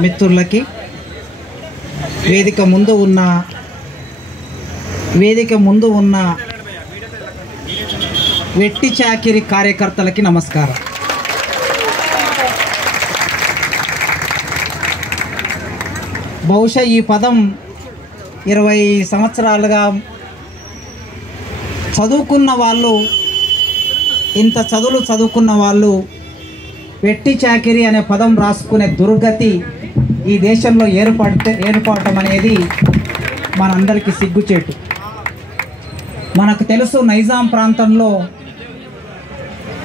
మిత్రులకి, వేదిక ముందు ఉన్న వెట్టి చాకిరి కార్యకర్తలకి నమస్కారం. బహుశా ఈ పదం 20 సంవత్సరాలుగా చదువుకున్న వాళ్ళు, ఇంత చదువుకున్న వాళ్ళు వెట్టి చాకిరి అనే పదం రాసుకునే దుర్గతి ఈ దేశంలో ఏర్పడటం అనేది మనందరికీ సిగ్గుచేటు. మనకు తెలుసు, నైజాం ప్రాంతంలో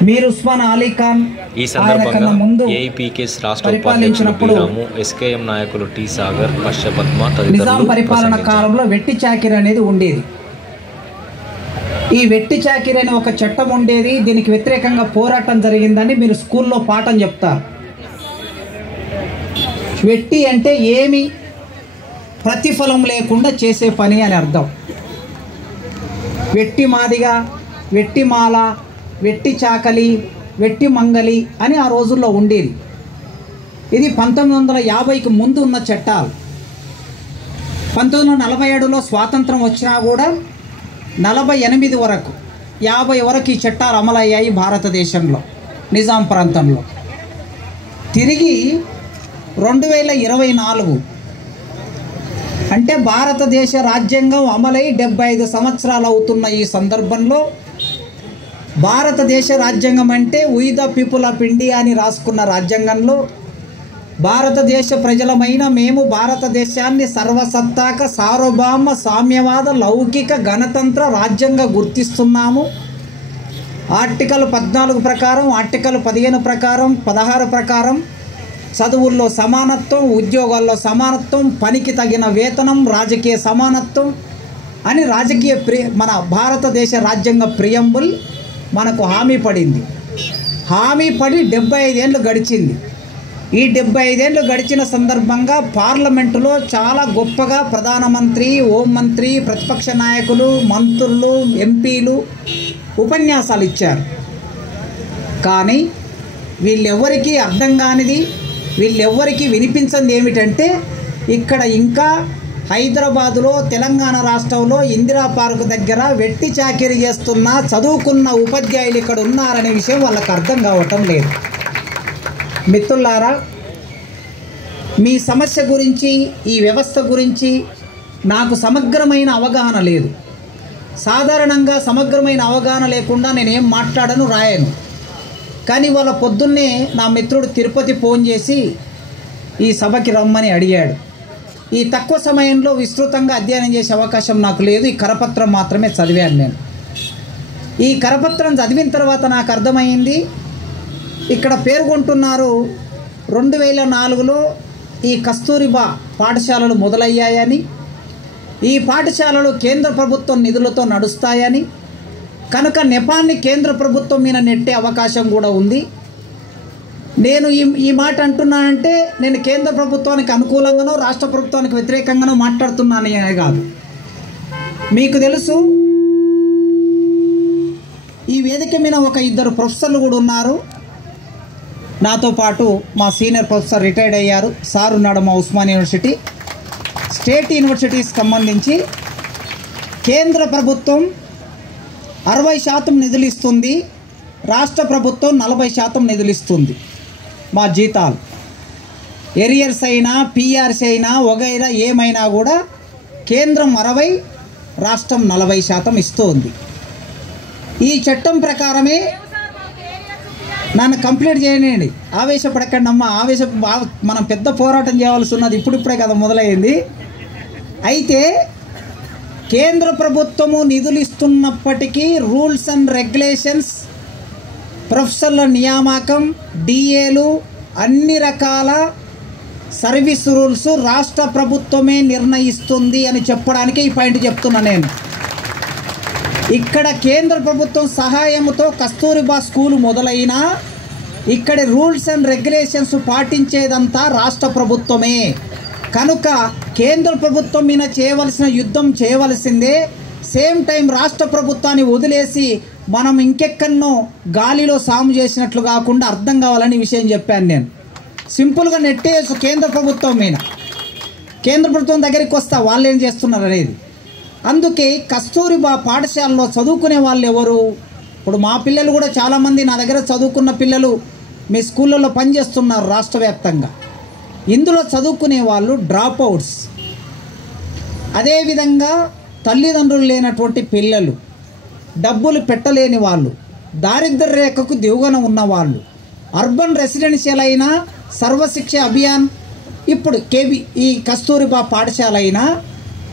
మీర్ ఉస్మాన్ అలీ ఖాన్ ఈ సందర్భంగా ఏఐపీకేస్ రాష్ట్ర ఉపాధ్యక్షులు బి రాము, ఎస్కేఎం నాయకులు టి సాగర్, పశ్చపద్మ తదితరులు నిజాం పరిపాలన కాలంలో వెట్టి చాకిరి అనేది ఉండేది. ఈ వెట్టి చాకిరి అనే ఒక చట్టం ఉండేది. దీనికి వ్యతిరేకంగా పోరాటం జరిగిందని మీరు స్కూల్లో పాఠం చెప్తారు. వెట్టి అంటే ఏమి ప్రతిఫలం లేకుండా చేసే పని అని అర్థం. వెట్టి మాదిగా, వెట్టి మాల, వెట్టి చాకలి, వెట్టి మంగలి అని ఆ రోజుల్లో ఉండేది. ఇది 1950కి ముందు ఉన్న చట్టాలు. 1947లో స్వాతంత్రం వచ్చినా కూడా 48 వరకు, 50 వరకు ఈ చట్టాలు అమలయ్యాయి భారతదేశంలో, నిజాం ప్రాంతంలో. తిరిగి 2024 అంటే భారతదేశ రాజ్యాంగం అమలై 75 సంవత్సరాలు అవుతున్న ఈ సందర్భంలో, భారతదేశ రాజ్యాంగం అంటే we the people of India అని రాసుకున్న రాజ్యాంగంలో భారతదేశ ప్రజలమైన మేము భారతదేశాన్ని సర్వసత్తాక సార్వభౌమ సామ్యవాద లౌకిక గణతంత్ర రాజ్యంగా గుర్తిస్తున్నాము. ఆర్టికల్ 14 ప్రకారం, ఆర్టికల్ 15 ప్రకారం, 16 ప్రకారం చదువుల్లో సమానత్వం, ఉద్యోగాల్లో సమానత్వం, పనికి తగిన వేతనం, రాజకీయ సమానత్వం అని మన భారతదేశ రాజ్యాంగ ప్రియంబుల్ మనకు హామీ పడింది. హామీ పడి 75 ఏళ్ళు గడిచింది. ఈ 75 ఏళ్ళు గడిచిన సందర్భంగా పార్లమెంటులో చాలా గొప్పగా ప్రధానమంత్రి, హోంమంత్రి, ప్రతిపక్ష నాయకులు, మంత్రులు, ఎంపీలు ఉపన్యాసాలు ఇచ్చారు. కానీ వీళ్ళెవ్వరికీ అర్థం కానిది, వీళ్ళెవ్వరికీ వినిపించింది ఏమిటంటే, ఇక్కడ ఇంకా హైదరాబాదులో, తెలంగాణ రాష్ట్రంలో ఇందిరా పార్కు దగ్గర వెట్టి చాకిరీ చేస్తున్న చదువుకున్న ఉపాధ్యాయులు ఇక్కడ ఉన్నారనే విషయం వాళ్ళకి అర్థం కావటం లేదు. మిత్రులారా, మీ సమస్య గురించి, ఈ వ్యవస్థ గురించి నాకు సమగ్రమైన అవగాహన లేదు. సాధారణంగా సమగ్రమైన అవగాహన లేకుండా నేనేం మాట్లాడను, రాయను. కానీ వాళ్ళ పొద్దున్నే నా మిత్రుడు తిరుపతి ఫోన్ చేసి ఈ సభకి రమ్మని అడిగాడు. ఈ తక్కువ సమయంలో విస్తృతంగా అధ్యయనం చేసే అవకాశం నాకు లేదు. ఈ కరపత్రం మాత్రమే చదివాను నేను. ఈ కరపత్రం చదివిన తర్వాత నాకు అర్థమైంది, ఇక్కడ పేర్కొంటున్నారు 2004లో ఈ కస్తూరిబా పాఠశాలలు మొదలయ్యాయని, ఈ పాఠశాలలు కేంద్ర ప్రభుత్వం నిధులతో నడుస్తాయని, కనుక నెపాన్ని కేంద్ర ప్రభుత్వం మీద నెట్టే అవకాశం కూడా ఉంది. నేను ఈ మాట అంటున్నానంటే నేను కేంద్ర ప్రభుత్వానికి అనుకూలంగానో రాష్ట్ర ప్రభుత్వానికి వ్యతిరేకంగానో మాట్లాడుతున్నాను అనే కాదు. మీకు తెలుసు, ఈ వేదిక మీద ఒక 2 ప్రొఫెసర్లు కూడా ఉన్నారు. నాతో పాటు మా సీనియర్ ప్రొఫెసర్ రిటైర్డ్ అయ్యారు. సార్ ఉన్నాడు మా ఉస్మాన్ యూనివర్సిటీ. స్టేట్ యూనివర్సిటీస్ సంబంధించి కేంద్ర ప్రభుత్వం 60% నిధులు ఇస్తుంది, రాష్ట్ర ప్రభుత్వం 40% నిధులు ఇస్తుంది. మా జీతాలు ఎరియర్స్ అయినా, పిఆర్సీ అయినా, వగైరా ఏమైనా కూడా కేంద్రం 60, రాష్ట్రం 40% ఇస్తుంది. ఈ చట్టం ప్రకారమే నన్ను కంప్లీట్ చేయనండి, ఆవేశపడకండి అమ్మ. మనం పెద్ద పోరాటం చేయాల్సి ఉన్నది ఇప్పుడిప్పుడే కదా మొదలైంది. అయితే కేంద్ర ప్రభుత్వము నిధులు ఇస్తున్నప్పటికీ రూల్స్ అండ్ రెగ్యులేషన్స్, ప్రొఫెసర్ల నియామకం, డిఏలు, అన్ని రకాల సర్వీస్ రూల్స్ రాష్ట్ర ప్రభుత్వమే నిర్ణయిస్తుంది అని చెప్పడానికి ఈ పాయింట్ చెప్తున్నా నేను. ఇక్కడ కేంద్ర ప్రభుత్వం సహాయంతో కస్తూరిబా స్కూలు మొదలైనా ఇక్కడ రూల్స్ అండ్ రెగ్యులేషన్స్ పాటించేదంతా రాష్ట్ర ప్రభుత్వమే. కనుక కేంద్ర ప్రభుత్వం మీద చేయవలసిన యుద్ధం చేయవలసిందే. సేమ్ టైం రాష్ట్ర ప్రభుత్వాన్ని వదిలేసి మనం ఇంకెక్కడనో గాలిలో సాము చేసినట్లు కాకుండా అర్థం కావాలని విషయం చెప్పాను నేను. సింపుల్గా నెట్టేయచ్చు కేంద్ర ప్రభుత్వం మీద. కేంద్ర ప్రభుత్వం దగ్గరికి వస్తా వాళ్ళు ఏం చేస్తున్నారు అనేది. అందుకే కస్తూరిబా పాఠశాలలో చదువుకునే వాళ్ళు ఎవరు? ఇప్పుడు మా పిల్లలు కూడా చాలామంది నా దగ్గర చదువుకున్న పిల్లలు మీ స్కూళ్ళల్లో పనిచేస్తున్నారు రాష్ట్ర వ్యాప్తంగా. ఇందులో చదువుకునే వాళ్ళు డ్రాప్ అవుట్స్, అదేవిధంగా తల్లిదండ్రులు లేనటువంటి పిల్లలు, డబ్బులు పెట్టలేని వాళ్ళు, దారిద్ర్య రేఖకు దిగువన ఉన్నవాళ్ళు, అర్బన్ రెసిడెన్షియల్ అయినా సర్వశిక్ష అభియాన్, ఇప్పుడు ఈ కస్తూరిబా పాఠశాల అయినా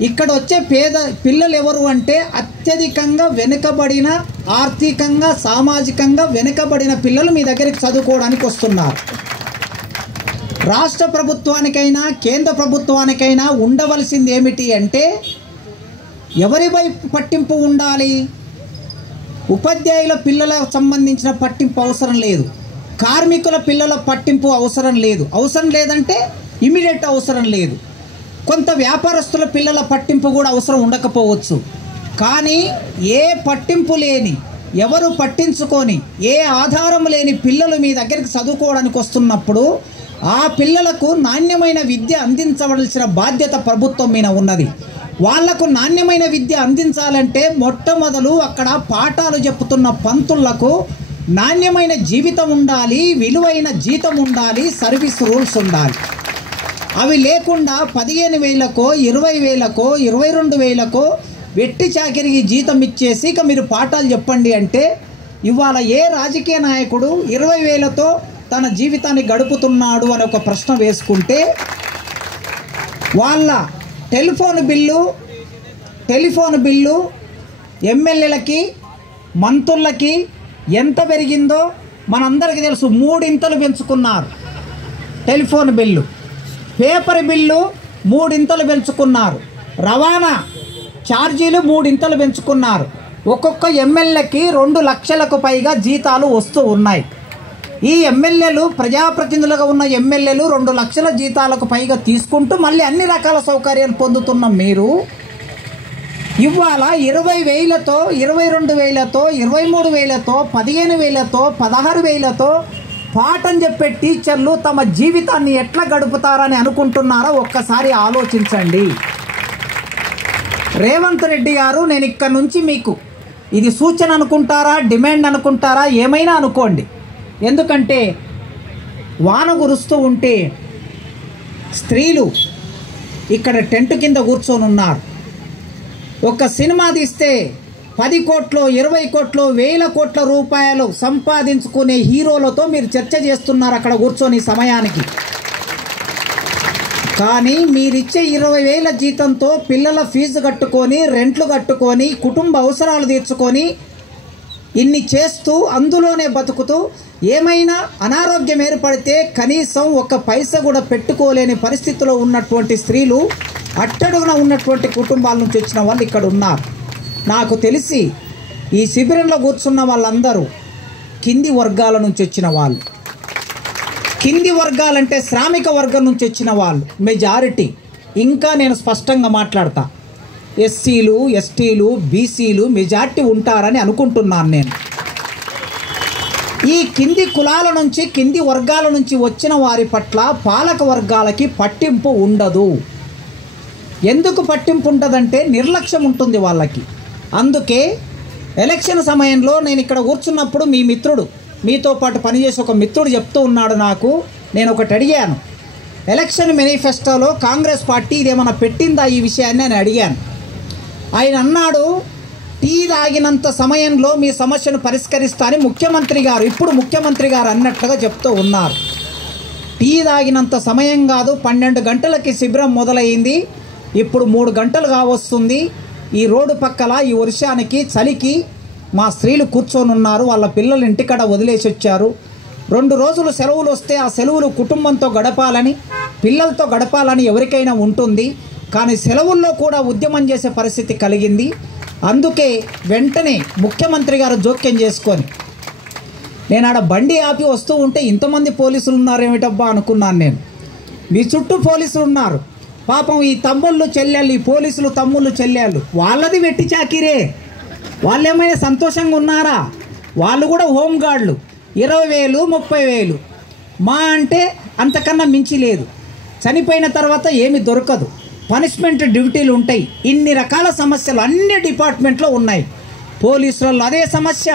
ఇక్కడ వచ్చే పేద పిల్లలు ఎవరు అంటే అత్యధికంగా వెనుకబడిన, ఆర్థికంగా సామాజికంగా వెనుకబడిన పిల్లలు మీ దగ్గరికి చదువుకోవడానికి వస్తున్నారు. రాష్ట్ర ప్రభుత్వానికైనా కేంద్ర ప్రభుత్వానికైనా ఉండవలసింది ఏమిటి అంటే ఎవరి వైపు పట్టింపు ఉండాలి? ఉపాధ్యాయుల పిల్లలకు సంబంధించిన పట్టింపు అవసరం లేదు, కార్మికుల పిల్లల పట్టింపు అవసరం లేదు. అవసరం లేదంటే ఇమీడియట్ అవసరం లేదు. కొంత వ్యాపారస్తుల పిల్లల పట్టింపు కూడా అవసరం ఉండకపోవచ్చు. కానీ ఏ పట్టింపు లేని, ఎవరు పట్టించుకొని, ఏ ఆధారం లేని పిల్లలు మీ దగ్గరికి చదువుకోవడానికి వస్తున్నప్పుడు ఆ పిల్లలకు నాణ్యమైన విద్య అందించవలసిన బాధ్యత ప్రభుత్వం మీద ఉన్నది. వాళ్లకు నాణ్యమైన విద్య అందించాలంటే మొట్టమొదలు అక్కడ పాఠాలు చెప్పుతున్న పంతులకు నాణ్యమైన జీవితం ఉండాలి, విలువైన జీతం ఉండాలి, సర్వీస్ రూల్స్ ఉండాలి. అవి లేకుండా 15,000కో 20,000కో 22,000కో వెట్టి చాకిరికి జీతం ఇచ్చేసి ఇక మీరు పాఠాలు చెప్పండి అంటే ఇవాళ ఏ రాజకీయ నాయకుడు 20,000తో తన జీవితాన్ని గడుపుతున్నాడు అని ఒక ప్రశ్న వేసుకుంటే వాళ్ళ టెలిఫోన్ బిల్లు ఎమ్మెల్యేలకి మంత్రులకి ఎంత పెరిగిందో మనందరికీ తెలుసు. 3 ఇంతలు పెంచుకున్నారు టెలిఫోన్ బిల్లు. పేపర్ బిల్లు 3 ఇంతలు పెంచుకున్నారు. రవాణా ఛార్జీలు 3 ఇంతలు పెంచుకున్నారు. ఒక్కొక్క ఎమ్మెల్యేకి 2 లక్షలకు పైగా జీతాలు వస్తూ ఉన్నాయి. ఈ ఎమ్మెల్యేలు, ప్రజాప్రతినిధులుగా ఉన్న ఎమ్మెల్యేలు 2 లక్షల జీతాలకు పైగా తీసుకుంటూ మళ్ళీ అన్ని రకాల సౌకర్యాలు పొందుతున్న మీరు ఇవాళ 20,000తో 22,000తో 23,000తో 15,000తో 16,000తో పాఠం చెప్పే టీచర్లు తమ జీవితాన్ని ఎట్లా గడుపుతారని అనుకుంటున్నారో ఒక్కసారి ఆలోచించండి. రేవంత్ రెడ్డి గారు, నేను ఇక్కడ నుంచి మీకు ఇది సూచన అనుకుంటారా, డిమాండ్ అనుకుంటారా, ఏమైనా అనుకోండి. ఎందుకంటే వాన కురుస్తూ ఉంటే స్త్రీలు ఇక్కడ టెంట్ కింద కూర్చొని ఉన్నారు. ఒక సినిమా తీస్తే 10 కోట్లు 20 కోట్లు 1000 కోట్ల రూపాయలు సంపాదించుకునే హీరోలతో మీరు చర్చ చేస్తున్నారు అక్కడ కూర్చొని సమయానికి. కానీ మీరిచ్చే 20,000 జీతంతో పిల్లల ఫీజు కట్టుకొని, రెంట్లు కట్టుకొని, కుటుంబ అవసరాలు తీర్చుకొని ఇన్ని చేస్తూ అందులోనే బతుకుతూ ఏమైనా అనారోగ్యం ఏర్పడితే కనీసం 1 పైసా కూడా పెట్టుకోలేని పరిస్థితిలో ఉన్నటువంటి స్త్రీలు, అట్టడుగున ఉన్నటువంటి కుటుంబాల నుంచి వచ్చిన వాళ్ళు ఇక్కడ ఉన్నారు. నాకు తెలిసి ఈ శిబిరంలో కూర్చున్న వాళ్ళందరూ కింది వర్గాల నుంచి వచ్చిన వాళ్ళు. కింది వర్గాలంటే శ్రామిక వర్గం నుంచి వచ్చిన వాళ్ళు మెజారిటీ. ఇంకా నేను స్పష్టంగా మాట్లాడతా, ఎస్సీలు, ఎస్టీలు, బీసీలు మెజారిటీ ఉంటారని అనుకుంటున్నాను నేను. ఈ కింది కులాల నుంచి, కింది వర్గాల నుంచి వచ్చిన వారి పట్ల పాలక వర్గాలకి పట్టింపు ఉండదు. ఎందుకు పట్టింపు ఉంటుందంటే నిర్లక్ష్యం ఉంటుంది వాళ్ళకి. అందుకే ఎలక్షన్ సమయంలో నేను ఇక్కడ కూర్చున్నప్పుడు మీ మిత్రుడు, మీతో పాటు పనిచేసే ఒక మిత్రుడు చెప్తూ ఉన్నాడు నాకు. నేను ఒకటి అడిగాను, ఎలక్షన్ మేనిఫెస్టోలో కాంగ్రెస్ పార్టీ ఇదేమన్నా పెట్టిందా ఈ విషయాన్ని అని అడిగాను. ఆయన అన్నాడు, టీ తాగినంత సమయంలో మీ సమస్యను పరిష్కరిస్తా అని ముఖ్యమంత్రి గారు, ఇప్పుడు ముఖ్యమంత్రి గారు అన్నట్లుగా చెప్తూ ఉన్నారు. టీ తాగినంత సమయం కాదు, 12 గంటలకి శిబిరం మొదలైంది, ఇప్పుడు 3 గంటలు కావస్తుంది. ఈ రోడ్డు పక్కల ఈ వర్షానికి చలికి మా స్త్రీలు కూర్చొని ఉన్నారు. వాళ్ళ పిల్లలు ఇంటికాడ వదిలేసి వచ్చారు. 2 రోజులు సెలవులు వస్తే ఆ సెలవులు కుటుంబంతో గడపాలని, పిల్లలతో గడపాలని ఎవరికైనా ఉంటుంది. కానీ సెలవుల్లో కూడా ఉద్యమం చేసే పరిస్థితి కలిగింది. అందుకే వెంటనే ముఖ్యమంత్రి గారు జోక్యం చేసుకొని, నేను ఆడ బండి ఆపి వస్తూ ఉంటే ఇంతమంది పోలీసులు ఉన్నారేమిటబ్బా అనుకున్నాను నేను. మీ చుట్టూ పోలీసులు ఉన్నారు. పాపం ఈ తమ్ముళ్ళు చెల్లెళ్ళు, ఈ పోలీసులు తమ్ముళ్ళు చెల్లెళ్ళు వాళ్ళది వెట్టి చాకిరే. వాళ్ళు ఏమైనా సంతోషంగా ఉన్నారా? వాళ్ళు కూడా హోంగార్డులు. 20,000 30,000 మా అంటే అంతకన్నా మించి లేదు. చనిపోయిన తర్వాత ఏమి దొరకదు, పనిష్మెంట్ డ్యూటీలు ఉంటాయి. ఇన్ని రకాల సమస్యలు అన్ని డిపార్ట్మెంట్లో ఉన్నాయి. పోలీసులలో అదే సమస్య,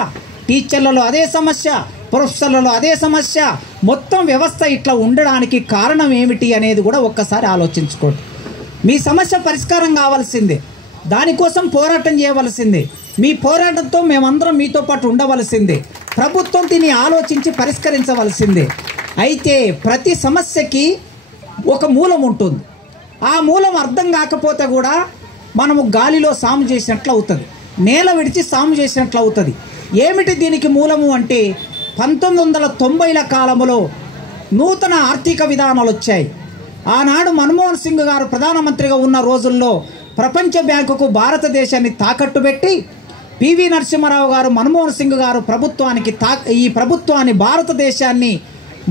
టీచర్లలో అదే సమస్య, ప్రొఫెసర్లలో అదే సమస్య. మొత్తం వ్యవస్థ ఇట్లా ఉండడానికి కారణం ఏమిటి అనేది కూడా ఒక్కసారి ఆలోచించుకోండి. మీ సమస్య పరిష్కారం కావాల్సిందే, దానికోసం పోరాటం చేయవలసిందే. మీ పోరాటంతో మేమందరం మీతో పాటు ఉండవలసిందే. ప్రభుత్వం దీన్ని ఆలోచించి పరిష్కరించవలసిందే. అయితే ప్రతి సమస్యకి ఒక మూలం ఉంటుంది. ఆ మూలం అర్థం కాకపోతే కూడా మనము గాలిలో సాము చేసినట్లు అవుతుంది, నేల విడిచి సాము చేసినట్లు అవుతుంది. ఏమిటి దీనికి మూలము అంటే 1990ల కాలంలో నూతన ఆర్థిక విధానాలు వచ్చాయి. ఆనాడు మన్మోహన్ సింగ్ గారు ప్రధానమంత్రిగా ఉన్న రోజుల్లో ప్రపంచ బ్యాంకుకు భారతదేశాన్ని తాకట్టు పెట్టి పివి నరసింహారావు గారు మన్మోహన్ సింగ్ గారు ఈ ప్రభుత్వాన్ని భారతదేశాన్ని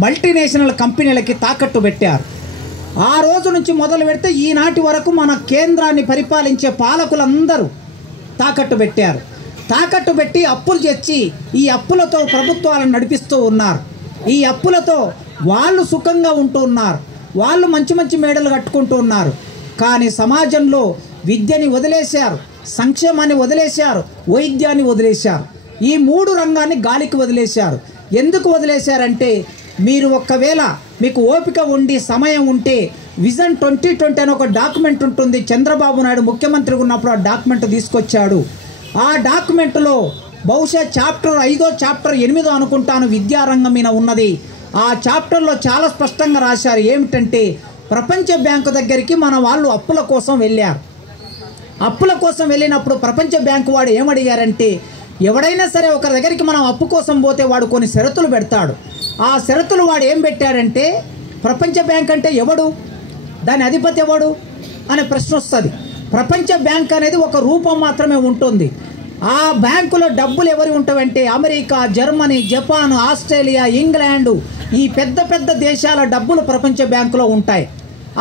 మల్టీనేషనల్ కంపెనీలకి తాకట్టు పెట్టారు. ఆ రోజు నుంచి మొదలు పెడితే ఈనాటి వరకు మన కేంద్రాన్ని పరిపాలించే పాలకులందరూ తాకట్టు పెట్టారు. తాకట్టు పెట్టి అప్పులు తెచ్చి ఈ అప్పులతో ప్రభుత్వాలను నడిపిస్తూ ఉన్నారు. ఈ అప్పులతో వాళ్ళు సుఖంగా ఉంటూ ఉన్నారు, వాళ్ళు మంచి మంచి మేడలు కట్టుకుంటూ ఉన్నారు. కానీ సమాజంలో విద్యని వదిలేశారు, సంక్షేమాన్ని వదిలేశారు, వైద్యాన్ని వదిలేశారు. ఈ 3 రంగాన్ని గాలికి వదిలేశారు. ఎందుకు వదిలేశారంటే మీరు ఒక్కవేళ మీకు ఓపిక ఉండి సమయం ఉంటే విజన్ 2020 అని ఒక డాక్యుమెంట్ ఉంటుంది. చంద్రబాబు నాయుడు ముఖ్యమంత్రిగా ఉన్నప్పుడు ఆ డాక్యుమెంట్ తీసుకొచ్చాడు. ఆ డాక్యుమెంట్లో బహుశా చాప్టర్ 5వ చాప్టర్ 8వ అనుకుంటాను విద్యారంగం మీద ఉన్నది. ఆ చాప్టర్లో చాలా స్పష్టంగా రాశారు ఏమిటంటే ప్రపంచ బ్యాంకు దగ్గరికి మన వాళ్ళు అప్పుల కోసం వెళ్ళారు. అప్పుల కోసం వెళ్ళినప్పుడు ప్రపంచ బ్యాంకు వాడు ఏమడిగారంటే ఎవడైనా సరే ఒకరి దగ్గరికి మనం అప్పు కోసం పోతే వాడు కొన్ని షరతులు పెడతాడు. ఆ షరతులు వాడు ఏం పెట్టాడంటే ప్రపంచ బ్యాంక్ అంటే ఎవడు, దాని అధిపతి ఎవడు అనే ప్రశ్న వస్తుంది. ప్రపంచ బ్యాంక్ అనేది ఒక రూపం మాత్రమే ఉంటుంది. ఆ బ్యాంకులో డబ్బులు ఎవరు ఉంటాయంటే America, Germany, Japan, Australia, England, ఈ పెద్ద పెద్ద దేశాల డబ్బులు ప్రపంచ బ్యాంకులో ఉంటాయి.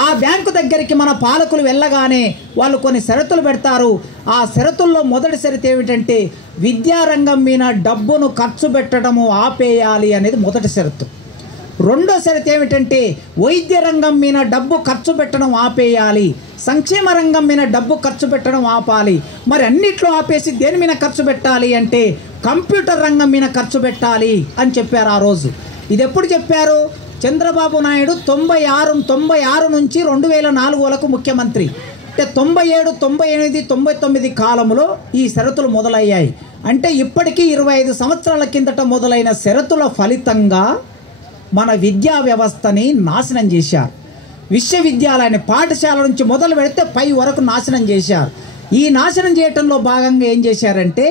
ఆ బ్యాంకు దగ్గరికి మన పాలకులు వెళ్ళగానే వాళ్ళు కొన్ని షరతులు పెడతారు. ఆ షరతుల్లో మొదటి షరతు ఏమిటంటే విద్యారంగం మీద డబ్బును ఖర్చు పెట్టడము ఆపేయాలి అనేది మొదటి షరతు. రెండో షరతు ఏమిటంటే వైద్య రంగం మీద డబ్బు ఖర్చు పెట్టడం ఆపేయాలి, సంక్షేమ రంగం మీద డబ్బు ఖర్చు పెట్టడం ఆపాలి. మరి అన్నిట్లో ఆపేసి దేని మీద ఖర్చు పెట్టాలి అంటే కంప్యూటర్ రంగం మీద ఖర్చు పెట్టాలి అని చెప్పారు ఆ రోజు. ఇది ఎప్పుడు చెప్పారు? చంద్రబాబు నాయుడు 96 నుంచి 2004 వరకు ముఖ్యమంత్రి. అంటే 97, 98, 99 కాలంలో ఈ షరతులు మొదలయ్యాయి. అంటే ఇప్పటికీ 25 సంవత్సరాల కిందట మొదలైన షరతుల ఫలితంగా మన విద్యా వ్యవస్థని నాశనం చేశారు. విశ్వవిద్యాలయాన్ని పాఠశాల నుంచి మొదలు పెడితే పై వరకు నాశనం చేశారు. ఈ నాశనం చేయటంలో భాగంగా ఏం చేశారంటే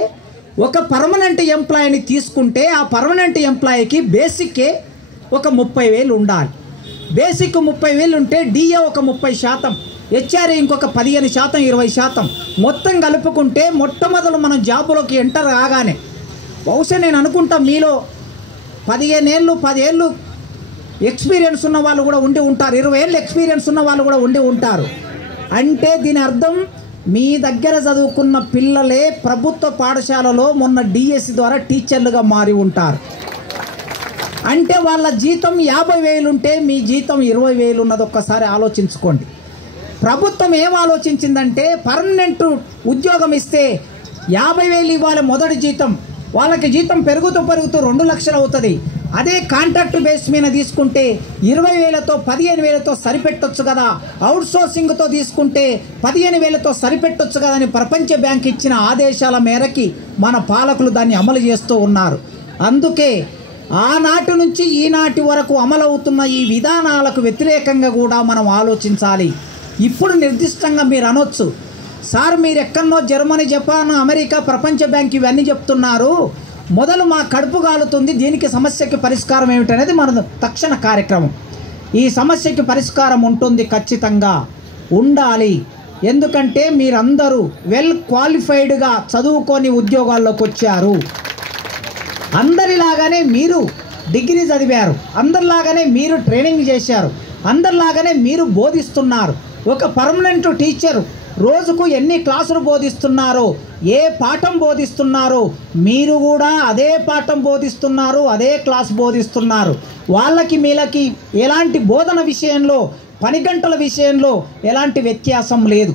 ఒక పర్మనెంట్ ఎంప్లాయీని తీసుకుంటే ఆ పర్మనెంట్ ఎంప్లాయీకి బేసిక్కే ఒక 30,000 ఉండాలి. బేసిక్ 30,000 ఉంటే డిఏ ఒక 30%, హెచ్ఆర్ఏ ఇంకొక 15%, 20%, మొత్తం కలుపుకుంటే మొట్టమొదలు మనం జాబులోకి ఎంటర్ కాగానే బహుశా నేను అనుకుంటా మీలో 15 ఏళ్ళు 10 ఏళ్ళు ఎక్స్పీరియన్స్ ఉన్న వాళ్ళు కూడా ఉండి ఉంటారు, 20 ఏళ్ళు ఎక్స్పీరియన్స్ ఉన్న వాళ్ళు కూడా ఉండి ఉంటారు. అంటే దీని అర్థం మీ దగ్గర చదువుకున్న పిల్లలే ప్రభుత్వ పాఠశాలలో మొన్న డిఎస్సి ద్వారా టీచర్లుగా మారి ఉంటారు. అంటే వాళ్ళ జీతం 50,000 ఉంటే మీ జీతం 20,000 ఉన్నది. ఒక్కసారి ఆలోచించుకోండి. ప్రభుత్వం ఏం ఆలోచించిందంటే పర్మనెంట్ ఉద్యోగం ఇస్తే 50,000 ఇవ్వాలి మొదటి జీతం, వాళ్ళకి జీతం పెరుగుతూ 2 లక్షలు అవుతుంది. అదే కాంట్రాక్ట్ బేస్ మీద తీసుకుంటే 20,000తో 15,000తో సరిపెట్టొచ్చు కదా, అవుట్ సోర్సింగ్తో తీసుకుంటే 15,000తో సరిపెట్టొచ్చు కదా అని ప్రపంచ బ్యాంక్ ఇచ్చిన ఆదేశాల మేరకి మన పాలకులు దాన్ని అమలు చేస్తూ ఉన్నారు. అందుకే ఆనాటి నుంచి ఈనాటి వరకు అమలవుతున్న ఈ విధానాలకు వ్యతిరేకంగా కూడా మనం ఆలోచించాలి. ఇప్పుడు నిర్దిష్టంగా మీరు అనొచ్చు, సార్ మీరు ఎక్కడో జర్మనీ, జపాన్, అమెరికా, ప్రపంచ బ్యాంక్ ఇవన్నీ చెప్తున్నారు, మొదలు మా కడుపు కాలుతుంది, దీనికి సమస్యకి పరిష్కారం ఏమిటనేది మన తక్షణ కార్యక్రమం. ఈ సమస్యకి పరిష్కారం ఉంటుంది, ఖచ్చితంగా ఉండాలి. ఎందుకంటే మీరందరూ వెల్ క్వాలిఫైడ్గా చదువుకొని ఉద్యోగాల్లోకి వచ్చారు. అందరిలాగానే మీరు డిగ్రీ చదివారు, అందరిలాగానే మీరు ట్రైనింగ్ చేశారు, అందరిలాగానే మీరు బోధిస్తున్నారు. ఒక పర్మనెంట్ టీచరు రోజుకు ఎన్ని క్లాసులు బోధిస్తున్నారో, ఏ పాఠం బోధిస్తున్నారో, మీరు కూడా అదే పాఠం బోధిస్తున్నారు, అదే క్లాస్ బోధిస్తున్నారు. వాళ్ళకి మీలకి ఎలాంటి బోధన విషయంలో, పని గంటల విషయంలో ఎలాంటి వ్యత్యాసం లేదు.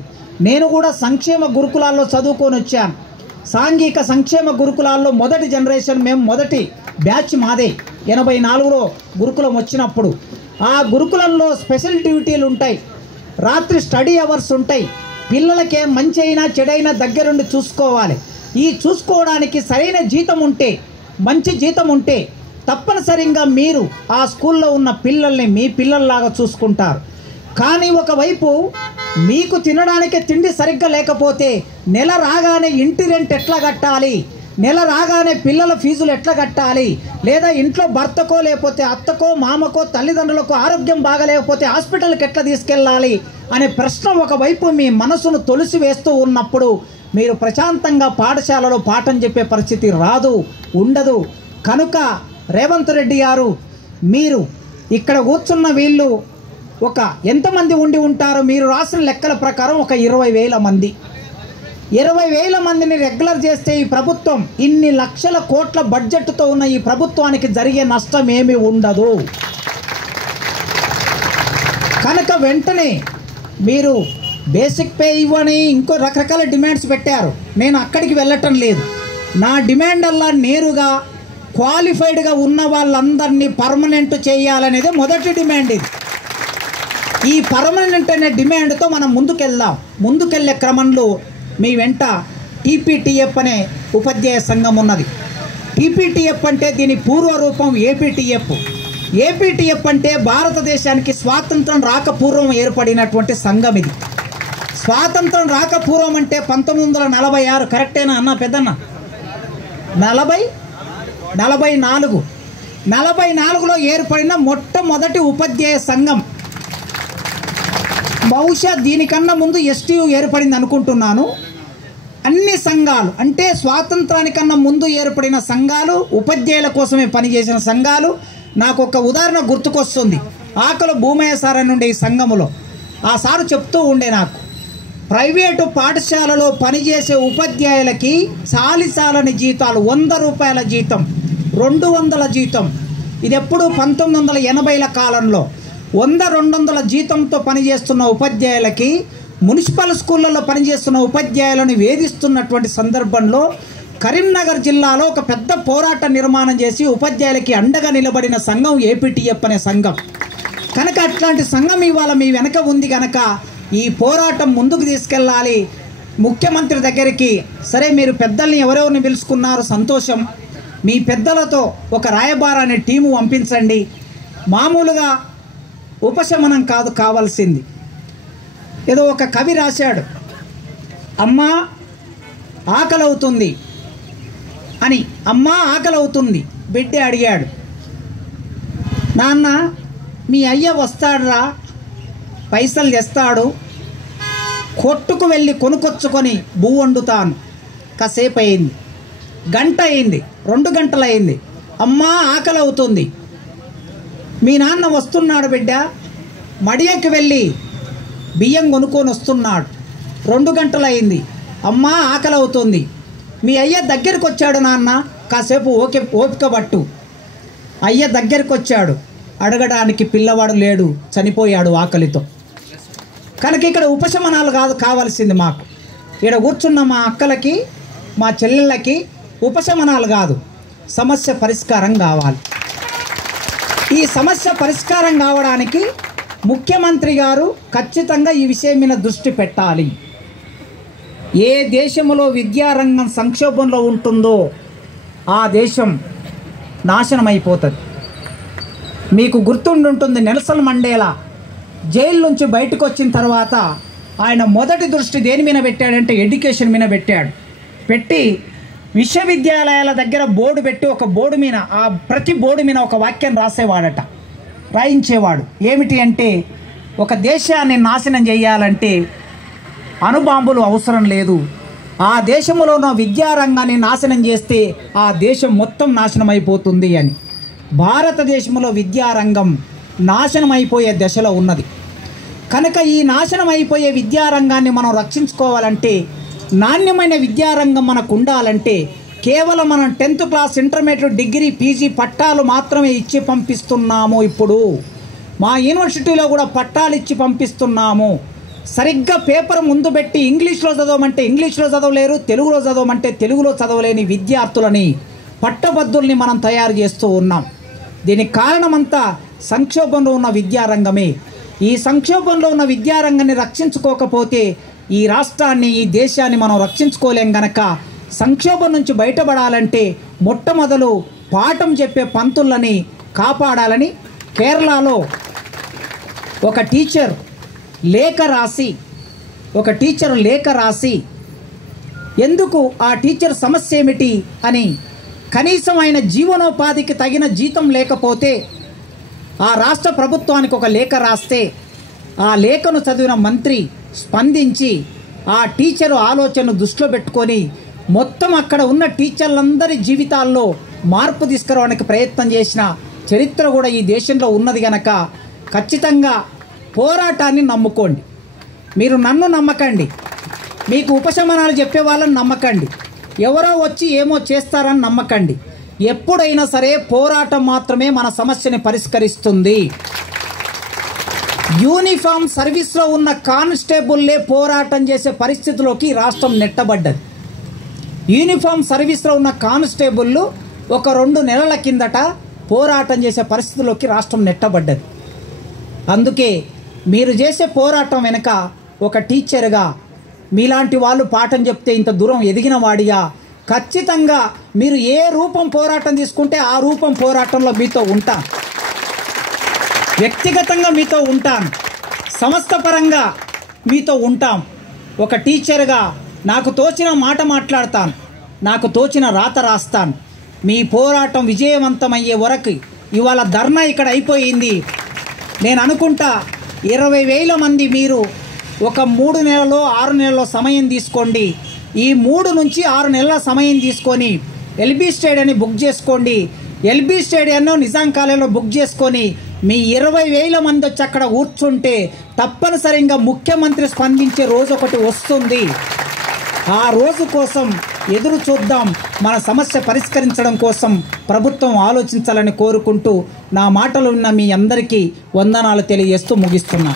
నేను కూడా సంక్షేమ గురుకులాల్లో చదువుకొని వచ్చాను. సాంఘిక సంక్షేమ గురుకులాల్లో మొదటి జనరేషన్, మేము మొదటి బ్యాచ్ మాదే. 84లో గురుకులం వచ్చినప్పుడు ఆ గురుకులంలో స్పెషల్ డ్యూటీలు ఉంటాయి, రాత్రి స్టడీ అవర్స్ ఉంటాయి. పిల్లలకే మంచి అయినా చెడైనా దగ్గరుండి చూసుకోవాలి. ఈ చూసుకోవడానికి సరైన జీతం ఉంటే, మంచి జీతం ఉంటే తప్పనిసరిగా మీరు ఆ స్కూల్లో ఉన్న పిల్లల్ని మీ పిల్లల్లాగా చూసుకుంటారు. కానీ ఒకవైపు మీకు తినడానికి తిండి సరిగ్గా లేకపోతే నెల రాగానే ఇంటి రెంట్ ఎట్లా కట్టాలి, నెల రాగానే పిల్లల ఫీజులు ఎట్లా కట్టాలి, లేదా ఇంట్లో భర్తకో లేకపోతే అత్తకో మామకో తల్లిదండ్రులకు ఆరోగ్యం బాగలేకపోతే హాస్పిటల్కి ఎట్లా తీసుకెళ్ళాలి అనే ప్రశ్న ఒకవైపు మీ మనసును తొలిసి వేస్తూ ఉన్నప్పుడు మీరు ప్రశాంతంగా పాఠశాలలో పాఠం చెప్పే పరిస్థితి రాదు, ఉండదు. కనుక రేవంత్ రెడ్డి గారు, మీరు ఇక్కడ కూర్చున్న వీళ్ళు ఒక ఎంతమంది ఉండి ఉంటారో మీరు రాసిన లెక్కల ప్రకారం ఒక 20,000 మంది. 20,000 మందిని రెగ్యులర్ చేస్తే ఈ ప్రభుత్వం ఇన్ని లక్షల కోట్ల బడ్జెట్తో ఉన్న ఈ ప్రభుత్వానికి జరిగే నష్టం ఏమీ ఉండదు. కనుక వెంటనే మీరు బేసిక్ పే ఇవ్వని ఇంకో రకరకాల డిమాండ్స్ పెట్టారు. నేను అక్కడికి వెళ్ళటం లేదు. నా డిమాండ్ అలా నేరుగా క్వాలిఫైడ్గా ఉన్న వాళ్ళందరినీ పర్మనెంట్ చేయాలనేది మొదటి డిమాండ్. ఇది ఈ పర్మనెంట్ అనే డిమాండ్తో మనం ముందుకెళ్ళే క్రమంలో మీ వెంట టీపీటీఎఫ్ అనే ఉపాధ్యాయ సంఘం ఉన్నది. టీపీటీఎఫ్ అంటే దీని పూర్వరూపం ఏపీటీఎఫ్. ఏపీటీఎఫ్ అంటే భారతదేశానికి స్వాతంత్రం రాకపూర్వం ఏర్పడినటువంటి సంఘం. ఇది స్వాతంత్రం రాకపూర్వం అంటే 1946. కరెక్టేనా అన్న పెద్దన్న? 44లో ఏర్పడిన మొట్టమొదటి ఉపాధ్యాయ సంఘం. బహుశా దీనికన్నా ముందు ఎస్టీయు ఏర్పడింది అనుకుంటున్నాను. అన్ని సంఘాలు అంటే స్వాతంత్రానికన్నా ముందు ఏర్పడిన సంఘాలు, ఉపాధ్యాయుల కోసమే పనిచేసిన సంఘాలు. నాకు ఒక ఉదాహరణ గుర్తుకొస్తుంది. ఆకల భూమయ్య సార్ అని ఉండే ఈ సంఘములో ఆ సారు చెప్తూ ఉండే, నాకు ప్రైవేటు పాఠశాలలో పనిచేసే ఉపాధ్యాయులకి చాలిచాలని జీతాలు, 100 రూపాయల జీతం, 200 జీతం. ఇది ఎప్పుడు 1980ల కాలంలో 100-200 జీతంతో పనిచేస్తున్న ఉపాధ్యాయులకి, మున్సిపల్ స్కూళ్ళలో పనిచేస్తున్న ఉపాధ్యాయులను వేధిస్తున్నటువంటి సందర్భంలో కరీంనగర్ జిల్లాలో ఒక పెద్ద పోరాట నిర్మాణం చేసి ఉపాధ్యాయులకి అండగా నిలబడిన సంఘం ఏపీటీఎఫ్ అనే సంఘం. కనుక అట్లాంటి సంఘం ఇవాళ మీ వెనక ఉంది. కనుక ఈ పోరాటం ముందుకు తీసుకెళ్ళాలి. ముఖ్యమంత్రి దగ్గరికి సరే మీరు పెద్దల్ని ఎవరెవరిని పిలుచుకున్నారో సంతోషం, మీ పెద్దలతో ఒక రాయబారాన్ని టీము పంపించండి. మామూలుగా ఉపశమనం కాదు కావాల్సింది. ఏదో ఒక కవి రాశాడు, అమ్మా ఆకలవుతుంది అని. అమ్మా ఆకలవుతుంది బిడ్డ అడిగాడు, నాన్న మీ అయ్య వస్తాడురా, పైసలు తెస్తాడు, కొట్టుకు వెళ్ళి కొనుకొచ్చుకొని బువ్వ వండుతాను. కాసేపు అయింది, గంట అయింది, 2 గంటలు అయింది. అమ్మా ఆకలవుతుంది, మీ నాన్న వస్తున్నాడు బిడ్డ, మడియకి వెళ్ళి బియ్యం కొనుక్కొని వస్తున్నాడు. 2 గంటలు అయింది, అమ్మా ఆకలవుతుంది, మీ అయ్య దగ్గరికి వచ్చాడు నాన్న, కాసేపు ఓపిక పట్టు. అయ్య దగ్గరికి వచ్చాడు, అడగడానికి పిల్లవాడు లేడు, చనిపోయాడు ఆకలితో. కనుక ఇక్కడ ఉపశమనాలు కాదు కావాల్సింది మాకు. ఇక్కడ కూర్చున్న మా అక్కలకి మా చెల్లెళ్ళకి ఉపశమనాలు కాదు, సమస్య పరిష్కారం కావాలి. ఈ సమస్య పరిష్కారం కావడానికి ముఖ్యమంత్రి గారు ఖచ్చితంగా ఈ విషయం మీద దృష్టి పెట్టాలి. ఏ దేశంలో విద్యారంగం సంక్షోభంలో ఉంటుందో ఆ దేశం నాశనం అయిపోతుంది. మీకు గుర్తుండుంటుంది, నెల్సన్ మండేలా జైలు నుంచి బయటకు వచ్చిన తర్వాత ఆయన మొదటి దృష్టి దేని మీద పెట్టాడంటే ఎడ్యుకేషన్ మీద పెట్టి విశ్వవిద్యాలయాల దగ్గర బోర్డు పెట్టి ఒక బోర్డు మీద ప్రతి బోర్డు మీద ఒక వాక్యం రాయించేవాడు. ఏమిటి అంటే, ఒక దేశాన్ని నాశనం చేయాలంటే అణుబాంబులు అవసరం లేదు, ఆ దేశంలో ఉన్న విద్యారంగాన్ని నాశనం చేస్తే ఆ దేశం మొత్తం నాశనం అయిపోతుంది అని. భారతదేశంలో విద్యారంగం నాశనం అయిపోయే దశలో ఉన్నది. కనుక ఈ నాశనం అయిపోయే విద్యారంగాన్ని మనం రక్షించుకోవాలంటే, నాణ్యమైన విద్యారంగం మనకు ఉండాలంటే కేవలం మనం 10th class, intermediate, degree, PG పట్టాలు మాత్రమే ఇచ్చి పంపిస్తున్నాము. ఇప్పుడు మా యూనివర్సిటీలో కూడా పట్టాలు ఇచ్చి పంపిస్తున్నాము. సరిగ్గా పేపర్ ముందు పెట్టి ఇంగ్లీష్లో చదవమంటే ఇంగ్లీష్లో చదవలేరు, తెలుగులో చదవమంటే తెలుగులో చదవలేని విద్యార్థులని, పట్టభద్రుల్ని మనం తయారు చేస్తూ ఉన్నాం. దీనికి కారణమంతా సంక్షోభంలో ఉన్న విద్యారంగమే. ఈ సంక్షోభంలో ఉన్న విద్యారంగాన్ని రక్షించుకోకపోతే ఈ రాష్ట్రాన్ని, ఈ దేశాన్ని మనం రక్షించుకోలేం. గనక సంక్షోభం నుంచి బయటపడాలంటే మొట్టమొదలు పాఠం చెప్పే పంతులని కాపాడాలని కేరళలో ఒక టీచర్ లేఖ రాసి ఎందుకు ఆ టీచర్ సమస్య ఏమిటి అని, కనీసం ఆయన జీవనోపాధికి తగిన జీతం లేకపోతే ఆ రాష్ట్ర ప్రభుత్వానికి ఒక లేఖ రాస్తే ఆ లేఖను చదివిన మంత్రి స్పందించి ఆ టీచరు ఆలోచనను దృష్టిలో పెట్టుకొని మొత్తం అక్కడ ఉన్న టీచర్లందరి జీవితాల్లో మార్పు తీసుకురావడానికి ప్రయత్నం చేసిన చరిత్ర కూడా ఈ దేశంలో ఉన్నది. గనక ఖచ్చితంగా పోరాటాన్ని నమ్ముకోండి. మీరు నన్ను నమ్మకండి, మీకు ఉపశమనాలు చెప్పే వాళ్ళని నమ్మకండి, ఎవరో వచ్చి ఏమో చేస్తారని నమ్మకండి. ఎప్పుడైనా సరే పోరాటం మాత్రమే మన సమస్యని పరిష్కరిస్తుంది. యూనిఫామ్ సర్వీస్లో ఉన్న కానిస్టేబుల్లే పోరాటం చేసే పరిస్థితిలోకి రాష్ట్రం నెట్టబడ్డది. యూనిఫామ్ సర్వీస్లో ఉన్న కానిస్టేబుళ్ళు ఒక 2 నెలల కిందట పోరాటం చేసే పరిస్థితిలోకి రాష్ట్రం నెట్టబడ్డది. అందుకే మీరు చేసే పోరాటం వెనుక ఒక టీచర్గా, మీలాంటి వాళ్ళు పాఠం చెప్తే ఇంత దూరం ఎదిగిన వాడిగా ఖచ్చితంగా మీరు ఏ రూపం పోరాటం తీసుకుంటే ఆ రూపం పోరాటంలో మీతో ఉంటాను. వ్యక్తిగతంగా మీతో ఉంటాను, సంస్థ పరంగా మీతో ఉంటాం. ఒక టీచర్గా నాకు తోచిన మాట మాట్లాడతాను, నాకు తోచిన రాత రాస్తాను. మీ పోరాటం విజయవంతమయ్యే వరకు, ఇవాళ ధర్నా ఇక్కడ అయిపోయింది, నేను అనుకుంటా 20,000 మంది మీరు ఒక 3 నెలలో 6 నెలల్లో సమయం తీసుకోండి. ఈ 3 నుంచి 6 నెలల సమయం తీసుకొని ఎల్బీ స్టేడియాన్ని బుక్ చేసుకోండి. ఎల్బీ స్టేడియాన్ని నిజాం కాలేజీలో బుక్ చేసుకొని మీ 20,000 మంది వచ్చి అక్కడ కూర్చుంటే తప్పనిసరిగా ముఖ్యమంత్రి స్పందించే రోజు ఒకటి వస్తుంది. ఆ రోజు కోసం ఎదురు చూద్దాం. మన సమస్య పరిష్కరించడం కోసం ప్రభుత్వం ఆలోచించాలని కోరుకుంటూ నా మాటలు ఉన్న మీ అందరికీ వందనాలు తెలియజేస్తూ ముగిస్తున్నా.